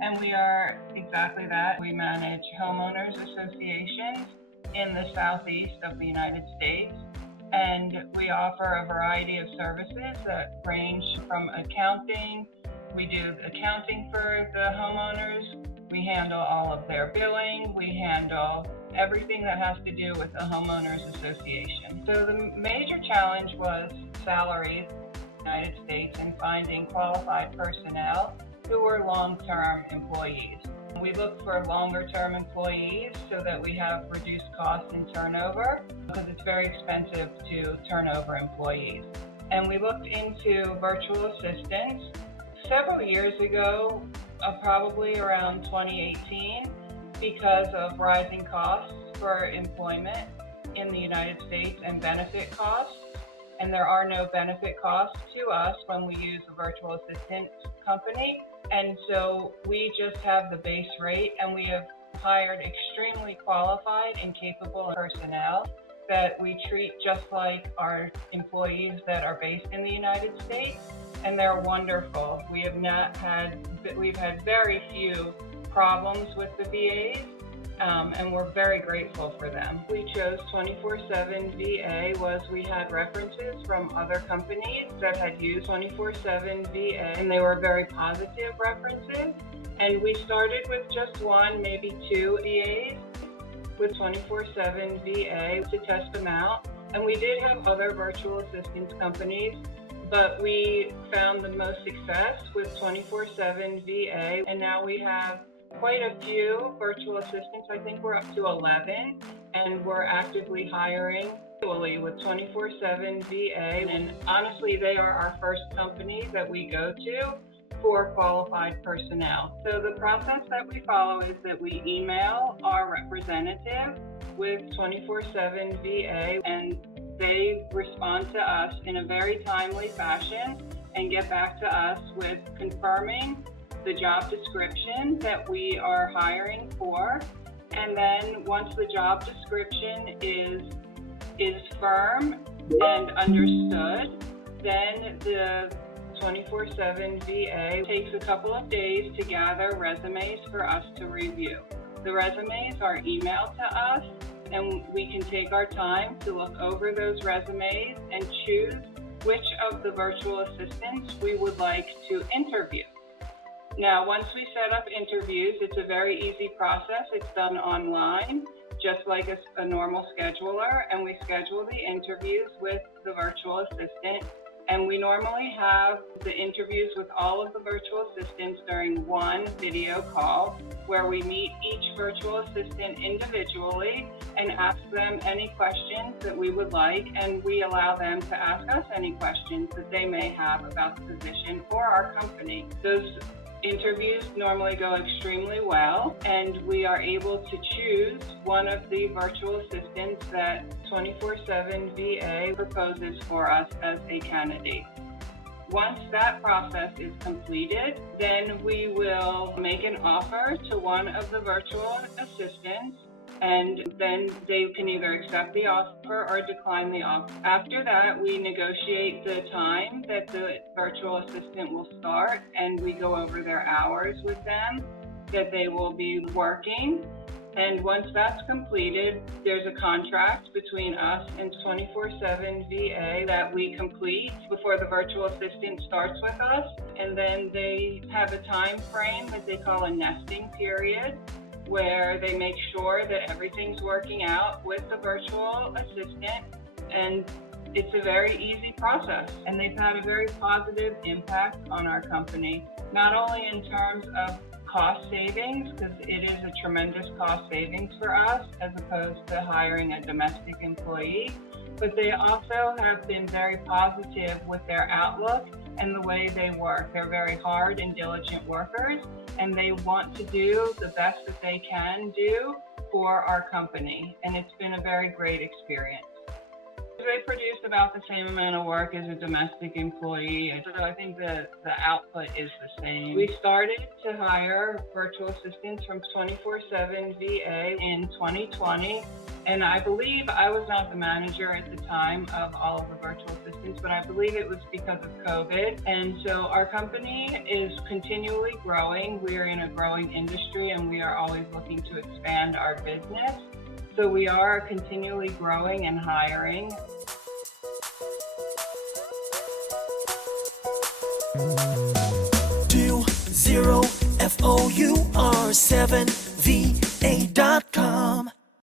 And we are exactly that. We manage homeowners associations in the southeast of the United States. And we offer a variety of services that range from accounting. We do accounting for the homeowners. We handle all of their billing. We handle everything that has to do with the homeowners association. So the major challenge was salaries in the United States and finding qualified personnel who were long-term employees. We look for longer-term employees so that we have reduced costs and turnover, because it's very expensive to turn over employees. And we looked into virtual assistants several years ago, probably around 2018, because of rising costs for employment in the United States and benefit costs. And there are no benefit costs to us when we use a virtual assistant company. And so we just have the base rate, and we have hired extremely qualified and capable personnel that we treat just like our employees that are based in the United States, and they're wonderful. We've had very few problems with the VAs, and we're very grateful for them. We chose 24/7 VA was we had references from other companies that had used 24/7 VA, and they were very positive references. And we started with just one, maybe two VAs with 24/7 VA to test them out. And we did have other virtual assistance companies, but we found the most success with 24/7 VA. And now we have quite a few virtual assistants. I think we're up to 11, and we're actively hiring with 24/7 VA. And honestly, they are our first company that we go to for qualified personnel. So the process that we follow is that we email our representative with 24/7 VA, and they respond to us in a very timely fashion and get back to us with confirming the job description that we are hiring for. And then once the job description is firm and understood, then the 24/7 VA takes a couple of days to gather resumes for us to review. The resumes are emailed to us, and we can take our time to look over those resumes and choose which of the virtual assistants we would like to interview. Now, once we set up interviews, it's a very easy process. It's done online, just like a normal scheduler, and we schedule the interviews with the virtual assistant. And we normally have the interviews with all of the virtual assistants during one video call, where we meet each virtual assistant individually and ask them any questions that we would like, and we allow them to ask us any questions that they may have about the position or our company. Those interviews normally go extremely well, and we are able to choose one of the virtual assistants that 24/7 VA proposes for us as a candidate. Once that process is completed, then we will make an offer to one of the virtual assistants, and then they can either accept the offer or decline the offer. After that, we negotiate the time that the virtual assistant will start, and we go over their hours with them that they will be working. And once that's completed, there's a contract between us and 24/7 VA that we complete before the virtual assistant starts with us. And then they have a time frame that they call a nesting period, where they make sure that everything's working out with the virtual assistant. And it's a very easy process. And they've had a very positive impact on our company, not only in terms of cost savings, because it is a tremendous cost savings for us as opposed to hiring a domestic employee, but they also have been very positive with their outlook and the way they work. They're very hard and diligent workers, and they want to do the best that they can do for our company, and it's been a very great experience. they produce about the same amount of work as a domestic employee. And so I think the output is the same. We started to hire virtual assistants from 24/7 VA in 2020. And I believe I was not the manager at the time of all of the virtual assistants, but I believe it was because of COVID. And so our company is continually growing. We are in a growing industry and we are always looking to expand our business. So we are continually growing and hiring. 20FOUR7VA.com